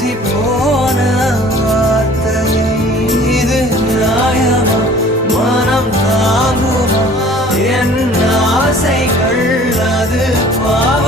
பேசி போன வார்த்தை இது நியாயமா? மனம் தாங்குமா? என் ஆசைகள் அது பாவ